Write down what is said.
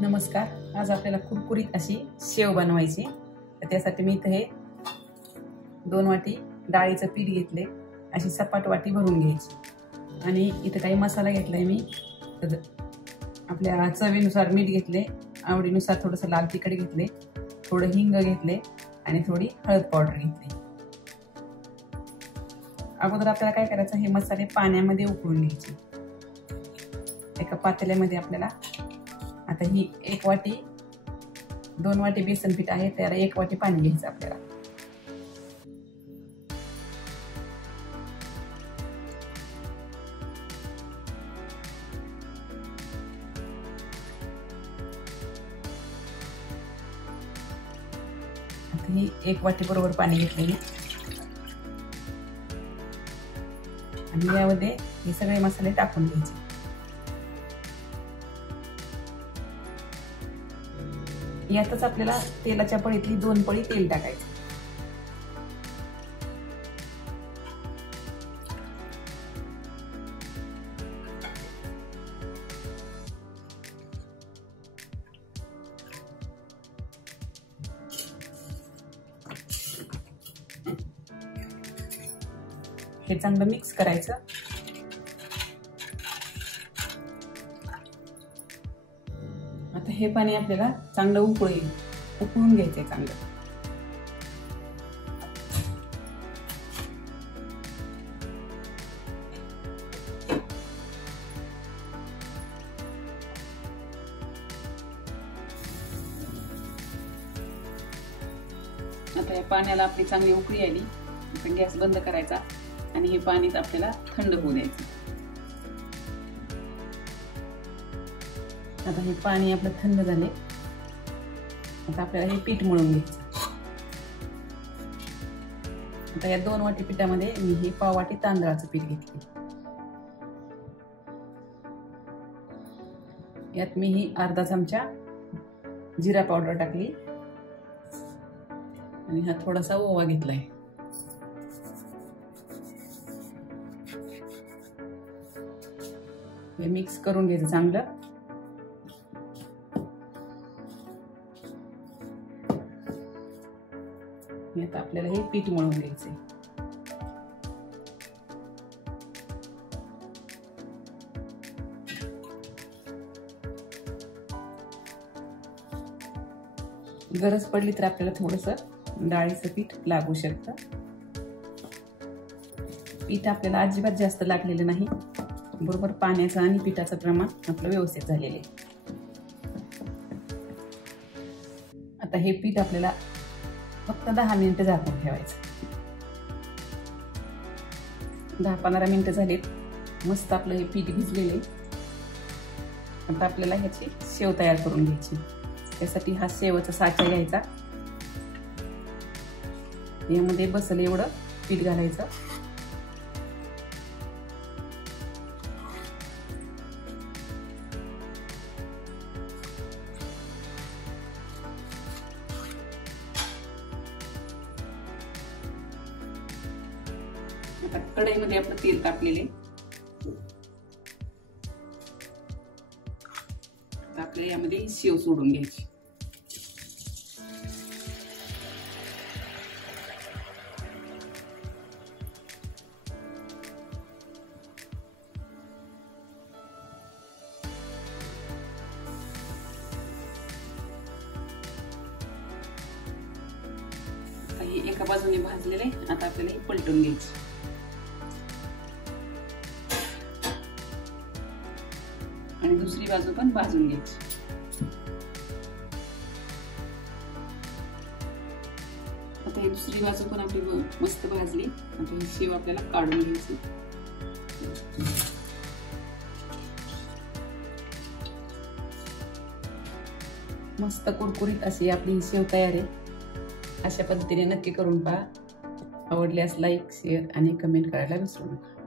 नमस्कार. आज आपल्याला कुरकुरीत अशी शेव बनवायची. तर त्यासाठी मी इथे 2 वाटी डाळीचं पीठ घेतले. अशी सपाट वाटी भरून घ्यायची. आणि इथे काही मसाला घेतलाय मी. तर आपल्या चवीनुसार मीठ घेतले, आवडीनुसार थोडंसं लाल तिखट घेतले, थोडं हिंग घेतले आणि थोडी हळद पावडर घेतली. अगोदर आपल्याला काय करायचं, हे मसाले पाण्यामध्ये उकळून घ्यायचे. एका पातेल्यामध्ये आपल्याला आता ही 1 वाटी 2 वाटी बेसन पीठ आहे, त्याला 1 वाटी पाणी घ्यायचं आपल्याला. आता ही 1 वाटी बरोबर पाणी घेतलेली आणि यामध्ये हे सगळे मसाले टाकून घ्यायचे. यातच आपल्याला तेलाच्या पळीतली 2 पळी तेल टाकायचं. हे चांगलं मिक्स करायचं. आता हे पाणी आपल्याला चांगलं उकळून घ्यायचंय चांगलं. आता या पाण्याला आपली चांगली उकळी आली. आता गॅस बंद करायचा आणि हे पाणी आपल्याला थंड होऊ द्यायचं. आता हे पाणी आपलं थंड झाले. आता आपल्याला हे पीठ मळून घ्यायचं. आता या 2 वाटी पिठामध्ये मी हे पाव वाटी तांदळाचं पीठ घेतले. यात मी ही अर्धा चमचा जिरा पावडर टाकली आणि हा थोडासा ओवा घेतलाय. हे मिक्स करून घ्यायचं चांगलं. आता आपल्याला हे पीठ मळून घ्यायचंय. गरज पडली तर आपल्याला थोडंसं डाळीचं पीठ लागू शकतं. पीठ आपल्याला अजिबात जास्त लागलेलं नाही. बरोबर पाण्याचं आणि पिठाचं प्रमाण आपलं व्यवस्थित झालेलं आहे. आता हे पीठ आपल्याला फक्त 10 मिनिटं झाकून ठेवायचं. 10-15 मिनिटं झालीत. मस्त आपलं हे पीठ भिजलेले. आता आपल्याला ह्याची शेव तयार करून घ्यायची. त्यासाठी हा शेवचा साचा घ्यायचा. यामध्ये बसल एवढं पीठ घालायचं. आता कढईमध्ये आपलं तेल टाकलेले. आता आपल्याला यामध्ये शेव सोडून घ्यायची. ही एका बाजूने भाजलेले. आता आपल्याला हे पलटून घ्यायची. आणि दुसरी बाजू पण भाजून घ्यायची. आता ही दुसरी बाजू पण आपली मस्त भाजली. आता ही शेव आपल्याला काढून घ्यायची. मस्त कुरकुरीत अशी आपली ही शेव तयार आहे. अशा पद्धतीने नक्की करून पहा. आवडल्यास लाईक, शेअर आणि कमेंट करायला विसरू नका.